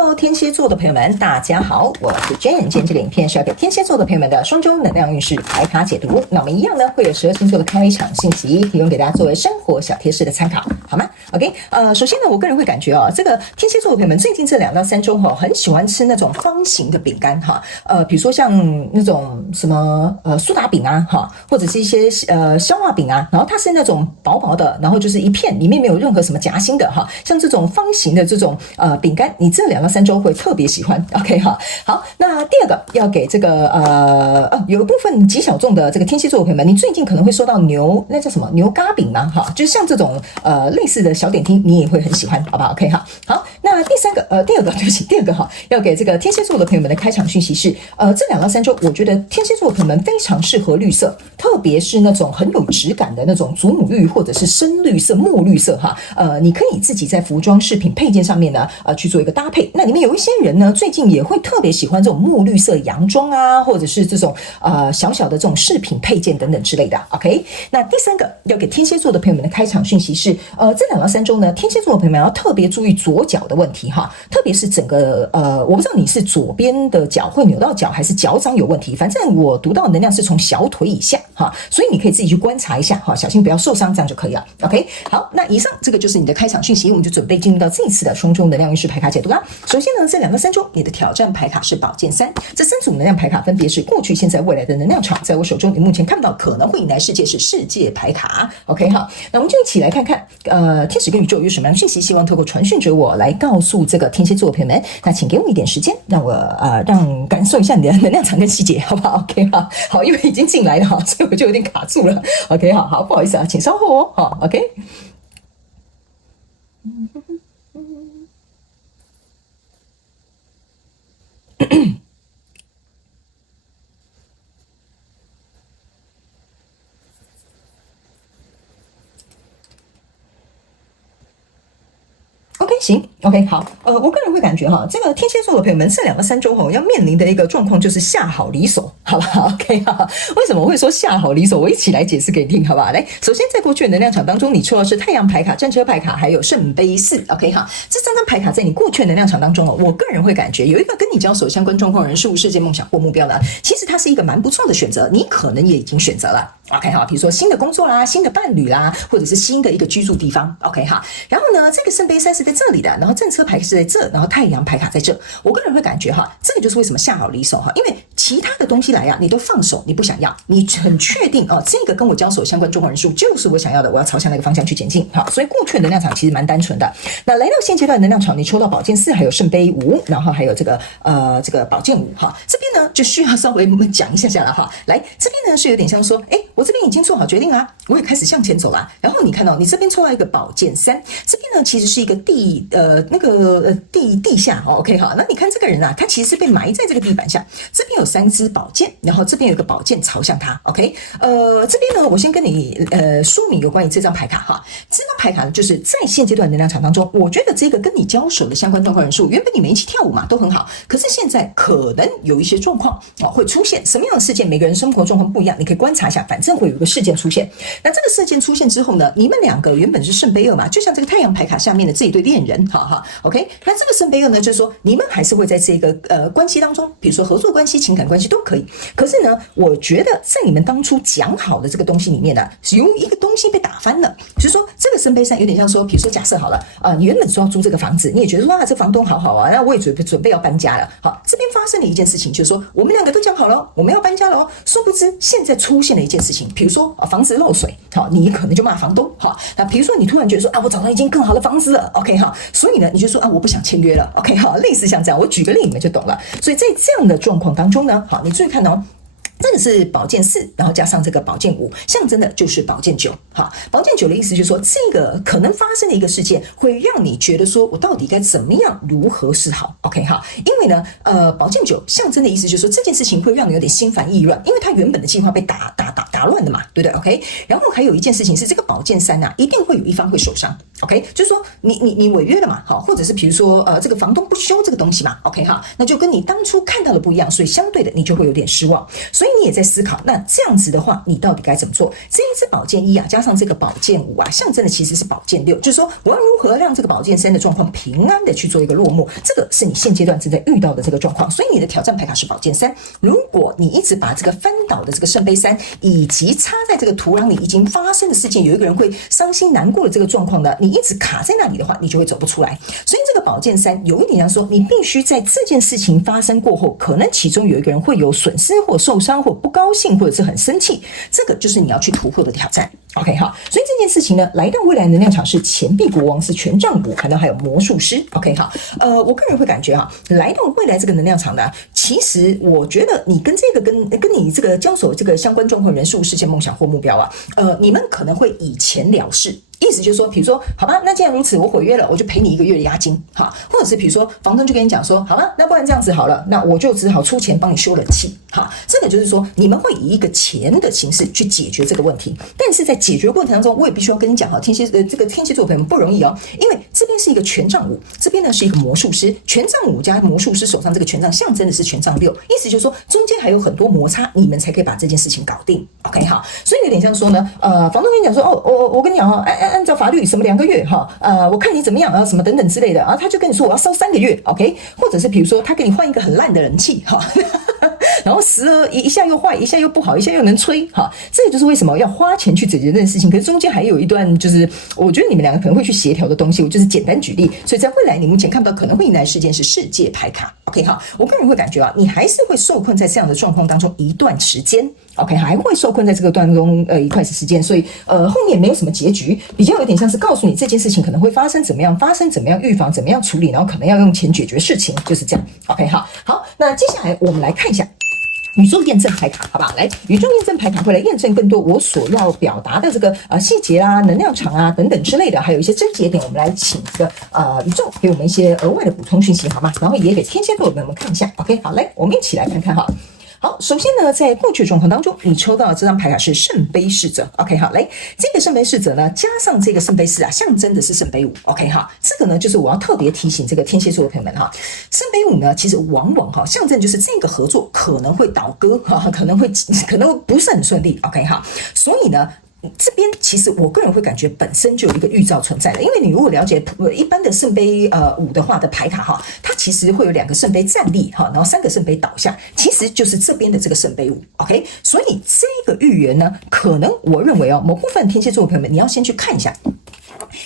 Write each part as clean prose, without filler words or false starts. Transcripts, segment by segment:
Hello， 天蝎座的朋友们，大家好，我是 Jane。今天这个影片是要给天蝎座的朋友们的双周能量运势牌卡解读。那我们一样呢，会有12星座的开场信息，提供给大家作为生活小贴士的参考，好吗 ？OK， 首先呢，我个人会感觉这个天蝎座的朋友们最近这2到3周很喜欢吃那种方形的饼干比如说像那种什么苏打饼啊或者是一些消化饼啊，然后它是那种薄薄的，然后就是一片，里面没有任何什么夹心的像这种方形的这种饼干，你这2到3周会特别喜欢 ，OK 好，那第二个要给这个有一部分极小众的这个天蝎座的朋友们，你最近可能会收到那叫什么牛轧饼嘛就是像这种类似的小点心，你也会很喜欢，好不好 ？OK 好，那第二个要给这个天蝎座的朋友们的开场讯息是这2到3周，我觉得天蝎座的朋友们非常适合绿色，特别是那种很有质感的那种祖母绿或者是深绿色、墨绿色你可以自己在服装饰品配件上面呢去做一个搭配。那里面有一些人呢，最近也会特别喜欢这种墨绿色洋装啊，或者是这种小小的这种饰品配件等等之类的。OK， 那第3个要给天蝎座的朋友们的开场讯息是，这2到3周呢，天蝎座的朋友们要特别注意左脚的问题特别是整个我不知道你是左边的脚会扭到脚，还是脚掌有问题，反正我读到的能量是从小腿以下所以你可以自己去观察一下小心不要受伤，这样就可以了。OK， 好，那以上这个就是你的开场讯息，我们就准备进入到这一次的双周能量运势牌卡解读啦。首先呢，这2到3周你的挑战牌卡是宝剑3，这3组能量牌卡分别是过去、现在、未来的能量场，在我手中你目前看不到可能会迎来世界是世界牌卡。OK 好，那我们就一起来看看天使跟宇宙有什么样的讯息，希望透过传讯者我来告诉这个天蝎座的朋友们。那请给我一点时间，让我感受一下你的能量场跟细节，好不好 ？OK 好，因为已经进来了所以我就有点卡住了。OK 好，不好意思请稍后OK。OK， 行 ，OK， 好，我个人会感觉这个天蝎座的朋友们，这2到3周要面临的一个状况就是下好离手，好不好 ？OK 为什么我会说下好离手？我一起来解释给你听，好不好？来，首先在过去的能量场当中，你抽的是太阳牌卡、战车牌卡，还有圣杯4 ，OK 这3张牌卡在你过去的能量场当中我个人会感觉有一个跟你交手相关状况、人事物、事件、梦想或目标呢，其实它是一个蛮不错的选择，你可能也已经选择了 ，OK 比如说新的工作啦、新的伴侣啦，或者是新的一个居住地方 ，OK 然后呢，这个圣杯3是在这里的，然后战车牌是在这，然后太阳牌卡在这。我个人会感觉这个就是为什么下好离手因为其他的东西来你都放手，你不想要，你很确定这个跟我交手相关状况人数就是我想要的，我要朝向那个方向去前进。所以过去的能量场其实蛮单纯的。那来到现阶段的能量场，你抽到宝剑4，还有圣杯5，然后还有这个宝剑5这边呢就需要稍微讲一下了来，这边呢是有点像说，我这边已经做好决定啦，我也开始向前走啦。然后你看到你这边抽到一个宝剑3，这边呢其实是一个地下OK 那你看这个人他其实是被埋在这个地板下，这边有3支宝剑，然后这边有一个宝剑朝向他 OK 这边呢我先跟你说明有关于这张牌卡这张牌卡呢就是在现阶段能量场当中，我觉得这个跟你交手的相关状况人数，原本你们一起跳舞嘛都很好，可是现在可能有一些状况会出现，什么样的事件每个人生活状况不一样，你可以观察一下，反正会有一个事件出现。那这个事件出现之后呢，你们2个原本是圣杯2嘛，就像这个太阳牌卡下面的这一对恋人OK 那这个圣杯2呢就是说你们还是会在这个关系当中，比如说合作关系、情感关系都可以，可是呢我觉得在你们当初讲好的这个东西里面呢，有一个东西被打翻了，就是说这个圣杯3有点像说，比如说假设好了你原本说要租这个房子，你也觉得说这房东好好那我也准备要搬家了这边发生了一件事情，就是说我们2个都讲好了我们要搬家了殊不知现在出现了一件事情，比如说房子漏水你可能就骂房东那比如说你突然觉得说我找到一间更好的房子了 OK 所以呢你就说我不想签约了 OK 类似像这样，我举个例你们就懂了。所以在这样的状况当中呢你注意看这个是宝剑4，然后加上这个宝剑5，象征的就是宝剑9。宝剑9的意思就是说，这个可能发生的一个事件，会让你觉得说，我到底该怎么样如何是好 ？OK 因为呢，宝剑9象征的意思就是说，这件事情会让你有点心烦意乱，因为它原本的计划被打乱的嘛，对不对 ？OK。然后还有一件事情是，这个宝剑3一定会有一方会受伤 OK，就是说你违约了嘛，好，或者是比如说这个房东不修这个东西嘛，OK 哈，那就跟你当初看到的不一样，所以相对的你就会有点失望，所以你也在思考，那这样子的话，你到底该怎么做？这一支宝剑1啊，加上这个宝剑5啊，象征的其实是宝剑6，就是说我要如何让这个宝剑3的状况平安的去做一个落幕，这个是你现阶段正在遇到的这个状况，所以你的挑战牌卡是宝剑3。如果你一直把这个翻倒的这个圣杯3，以及插在这个土壤里已经发生的事件，有一个人会伤心难过的这个状况呢，你一直卡在那里的话，你就会走不出来。所以这个宝剑3有一点像说，你必须在这件事情发生过后，可能其中有一个人会有损失或受伤或不高兴或者是很生气，这个就是你要去突破的挑战。OK 好，所以这件事情呢，来到未来能量场是钱币国王，是权杖5，可能还有魔术师。OK 好，我个人会感觉哈，来到未来这个能量场呢，其实我觉得你跟这个跟你这个交手这个相关状况人数、事件、梦想或目标啊，你们可能会以钱了事。意思就是说，比如说，好吧，那既然如此，我毁约了，我就赔你1个月的押金，哈，或者是比如说，房东就跟你讲说，好吧，那不然这样子好了，那我就只好出钱帮你修冷气，哈，这个就是说，你们会以一个钱的形式去解决这个问题，但是在解决过程当中，我也必须要跟你讲哈，这个天蝎座朋友们不容易哦，因为这边是一个权杖5，这边呢是一个魔术师，权杖5加魔术师手上这个权杖象征的是权杖6，意思就是说中间还有很多摩擦，你们才可以把这件事情搞定 ，OK 好，所以有点像说呢，房东跟你讲说，哦，我跟你讲哈，按照法律什么2个月哈，我看你怎么样啊，什么等等之类的啊，他就跟你说我要烧3个月 ，OK， 或者是比如说他给你换一个很烂的冷气哈，然后时而一下又坏，一下又不好，一下又能吹哈，这个就是为什么要花钱去解决这件事情。可是中间还有一段就是我觉得你们2个可能会去协调的东西，我就是简单举例。所以在未来你目前看到可能会迎来的事件是世界牌卡 ，OK 哈，我个人会感觉啊，你还是会受困在这样的状况当中一段时间。OK， 还会受困在这个段中一块时间，所以后面没有什么结局，比较有点像是告诉你这件事情可能会发生怎么样，预防怎么样处理，然后可能要用钱解决事情，就是这样。OK， 好，那接下来我们来看一下宇宙验证牌卡，好不好？来，宇宙验证牌卡会来验证更多我所要表达的这个细节啊、能量场啊等等之类的，还有一些症结点，我们来请这个宇宙给我们一些额外的补充讯息，好吗？然后也给天蝎座的朋友们看一下。OK， 好，来，我们一起来看看哈。好，首先呢，在过去的状况当中，你抽到的这张牌卡是圣杯侍者。OK， 好，来，这个圣杯侍者呢，加上这个圣杯4啊，象征的是圣杯5。OK， 哈，这个呢，就是我要特别提醒这个天蝎座的朋友们哈，圣杯5呢，其实往往哈，象征就是这个合作可能会倒戈哈，可能不是很顺利。OK， 哈，所以呢。这边其实我个人会感觉本身就有一个预兆存在的，因为你如果了解一般的圣杯5的话的牌卡哈，它其实会有2个圣杯站立哈，然后3个圣杯倒下，其实就是这边的这个圣杯5 ，OK， 所以这个预言呢，可能我认为某部分天蝎座的朋友们，你要先去看一下。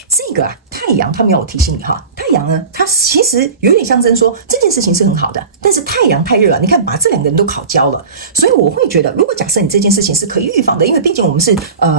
这个太阳它没有提醒你哈，太阳呢，它其实有点象征说这件事情是很好的，但是太阳太热了，你看把这2个人都烤焦了，所以我会觉得，如果假设你这件事情是可以预防的，因为毕竟我们是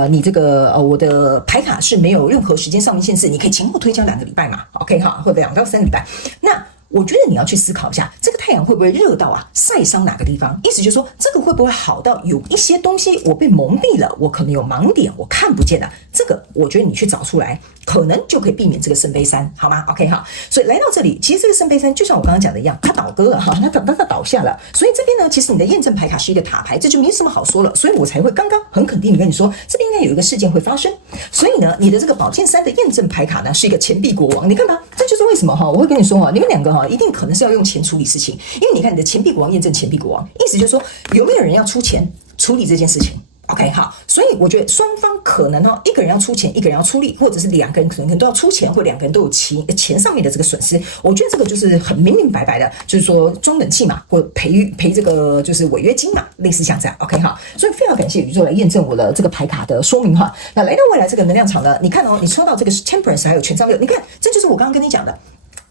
你这个我的牌卡是没有任何时间上面限制，你可以前后推敲2个礼拜嘛 ，OK 哈，或者2到3个礼拜，那。我觉得你要去思考一下，这个太阳会不会热到晒伤哪个地方？意思就是说，这个会不会好到有一些东西我被蒙蔽了，我可能有盲点，我看不见了。这个我觉得你去找出来，可能就可以避免这个圣杯3，好吗 ？OK 哈。所以来到这里，其实这个圣杯3就像我刚刚讲的一样，它倒戈了哈，它倒下了。所以这边呢，其实你的验证牌卡是一个塔牌，这就没什么好说了。所以我才会刚刚很肯定的跟你说，这边应该有一个事件会发生。所以呢，你的这个宝剑3的验证牌卡呢，是一个钱币国王。你看吧，这就是为什么我会跟你说你们2个一定可能是要用钱处理事情，因为你看你的钱币国王验证钱币国王，意思就是说有没有人要出钱处理这件事情 ？OK， 好，所以我觉得双方可能一个人要出钱，一个人要出力，或者是2个人可能都要出钱，或2个人都有钱上面的这个损失。我觉得这个就是很明白的，就是说装冷气嘛，或赔这个就是违约金嘛，类似像这样。OK 哈，所以非常感谢宇宙来验证我的这个牌卡的说明哈。那来到未来这个能量场呢，你看你抽到这个 Temperance 还有权杖6，你看这就是我刚刚跟你讲的。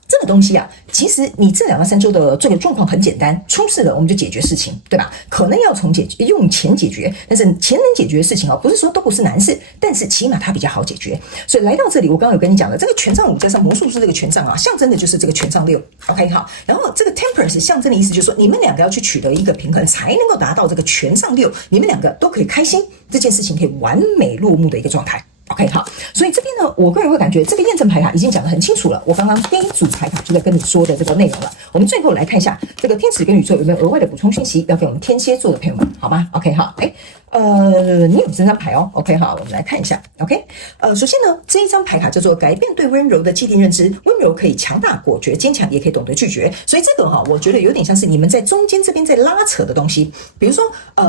这个东西其实你这2到3周的这个状况很简单，出事了我们就解决事情，对吧？可能要用钱解决，但是钱能解决的事情不是说都不是难事，但是起码它比较好解决。所以来到这里，我刚刚有跟你讲了，这个权杖5加上魔术师这个权杖象征的就是这个权杖6 ，OK 好。然后这个 Temperance 象征的意思就是说，你们2个要去取得一个平衡，才能够达到这个权杖6，你们2个都可以开心，这件事情可以完美落幕的一个状态。OK 好，所以这边呢，我个人会感觉这个验证牌卡已经讲得很清楚了。我刚刚第一组牌卡就在跟你说的这个内容了。我们最后来看一下这个天使跟宇宙有没有额外的补充讯息要给我们天蝎座的朋友们，好吗 ？OK 好，你有这张牌哦 ，OK 好，我们来看一下 ，OK，首先呢，这一张牌卡叫做改变对温柔的既定认知，温柔可以强大、果决、坚强，也可以懂得拒绝，所以这个哈，我觉得有点像是你们在中间这边在拉扯的东西，比如说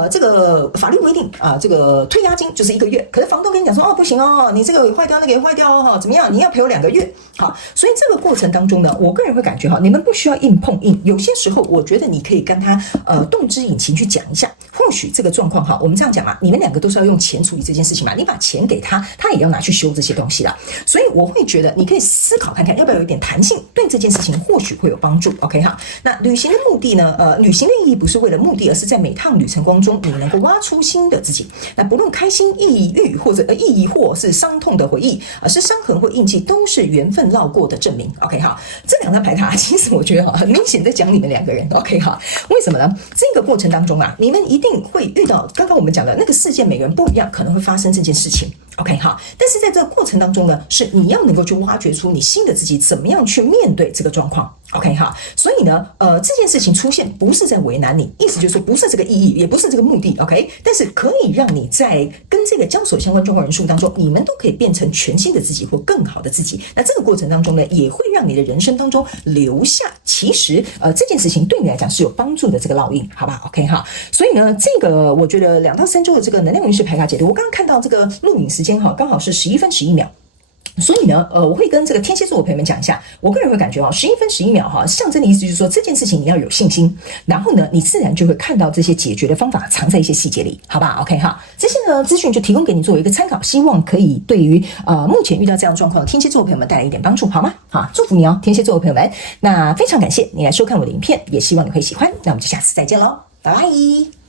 这个法律规定啊，这个退押金就是1个月，可是房东跟你讲说哦不行哦，你这个也坏掉，那个也坏掉哦，怎么样？你要赔我2个月，好，所以这个过程当中呢，我个人会感觉哈，你们不需要硬碰硬，有些时候我觉得你可以跟他动之以情去讲一下，或许这个状况哈，我们这样讲嘛，你们2个都是要用钱处理这件事情嘛，你把钱给他，他也要拿去修这些东西啦，所以我会觉得你可以思考看看，要不要有一点弹性，对这件事情或许会有帮助。OK 哈，那旅行的目的呢？旅行的意义不是为了目的，而是在每趟旅程当中，你能够挖出新的自己。那不论开心、抑郁或者抑郁或是伤痛的回忆，是伤痕或印记，都是缘分绕过的证明。OK 哈，这2张牌卡其实我觉得很明显在讲你们2个人。OK 哈，为什么呢？这个过程当中啊，你们一定会遇到刚刚我们讲的那个事件，每个人不一样，可能会发生这件事情。OK 好，但是在这个过程当中呢，是你要能够去挖掘出你新的自己，怎么样去面对这个状况。OK 好，所以呢，这件事情出现不是在为难你，意思就是说不是这个意义，也不是这个目的。OK， 但是可以让你在跟这个交手相关状况人数当中，你们都可以变成全新的自己或更好的自己。那这个过程当中呢，也会让你的人生当中留下其实这件事情对你来讲是有帮助的这个烙印，好吧 ？OK 哈，所以呢，这个我觉得2到3周的这个能量运势牌卡解读，我刚刚看到这个录影时间哈，刚好是11分11秒。所以呢，我会跟这个天蝎座的朋友们讲一下，我个人会感觉11分11秒哈，象征的意思就是说这件事情你要有信心，然后呢，你自然就会看到这些解决的方法藏在一些细节里，好吧 ？OK 哈，这些呢资讯就提供给你作为一个参考，希望可以对于目前遇到这样状况的天蝎座的朋友们带来一点帮助，好吗？好，祝福你哦，天蝎座的朋友们。那非常感谢你来收看我的影片，也希望你会喜欢。那我们就下次再见喽，拜拜。